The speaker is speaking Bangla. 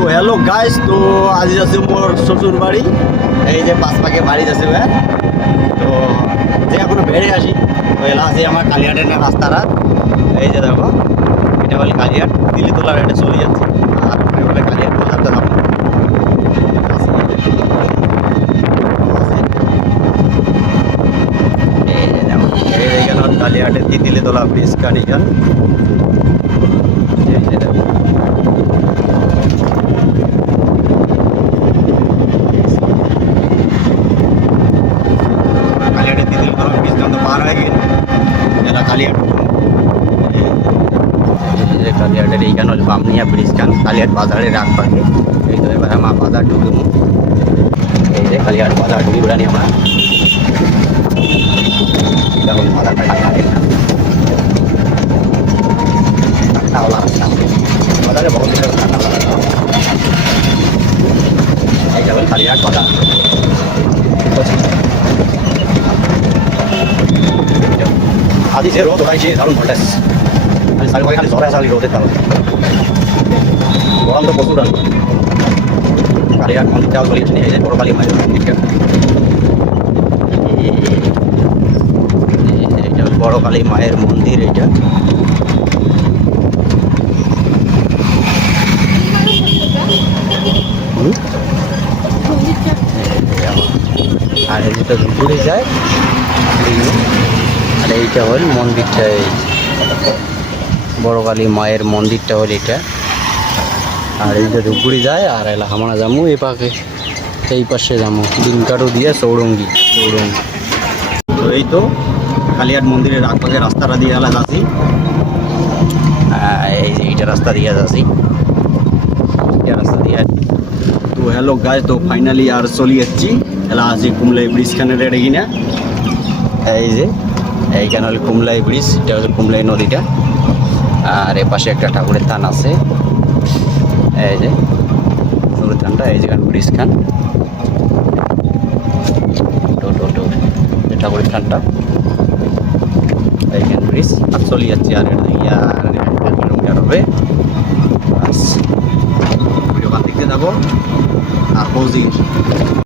তো হ্যালো গাইস, তো আজি যাচ্ছি মোর শ্বশুর বাড়ি। এই যে পাঁচ পাকে বাড়ি যাচ্ছে ভাই। তো যে এখনো বেড়ে আসি তো এলা আছে আমার কালিয়াটের না রাস্তাটা। এই যে দেখো, এটা বলে কালিয়াট, দিল্লি তোলার এটা চলে যাচ্ছে। আর বলে কালিয়াট বাজারটা যাবো। এই যে দেখো, এইখানে কালিয়াটের দিল্লি তোলা ব্রিজ কাটিখান। এই যে দেখো, কালিয়াটের দিল্লি তোলা ব্রিজ তো পার হয়ে গেল। এলা কালিয়াট কালিয়াটের এইখানে হল বামনিয়া ব্রিজ খান, কালিয়াট বাজারের আগ পাকে। এই তো এবার আমার বাজার ঢুকবো। এই যে কালিয়াট বাজার ঢুকি বেড়ানি আমরা। এটা হল বাজারটা কালিয়াটের বাজারে বহু এইটা হল কালিয়াট বাজার। আদি যে রোদ হয়েছে দারুণ ভোল্টেজ, সারি খালি ঝড়ে আসা রোদের কারণে গরম তো প্রচুর। কালিয়াট মন্দিরটাও চলে এসেছে, এই যে বড় কালী মায়ের মন্দিরটা। এইটা বড় কালী মায়ের মন্দির। এইটা আর যেটা ঘুরে যায় আর এইটা হল মন্দিরটা। এই বড় কালী মায়ের মন্দিরটা হল এটা। আর এইটা ধুপগুড়ি যায় আর এলা আমরা যাবো এ পাকে, এই পাশে যাবো দিনকাটু দিয়ে চৌরঙ্গি। তো এই তো কালিয়াট মন্দিরের আগ পাকে রাস্তাটা দিয়ে এলা যাচ্ছি। এই যে এইটা রাস্তা দিয়ে যাচ্ছি, এটা রাস্তা দিয়ে। তো হ্যালো গাইস, তো ফাইনালি আর চলে যাচ্ছি এলা আছি কুমলাই ব্রিজ খানে রেডে কিনা। এই যে এইখানে হল কুমলাই ব্রিজ, এটা হচ্ছে কুমলাই নদীটা। আর এ পাশে একটা ঠাকুরের থান আছে। এই যে ঠাকুরের থানটা, এই যেখানে ব্রিজ খান ঠাকুরের থানটা, এইখানে ব্রিজ। আর চলে যাচ্ছি আর কিলোমিটার হবে। ভিডিও দেখতে থাকো আর পৌঁছি।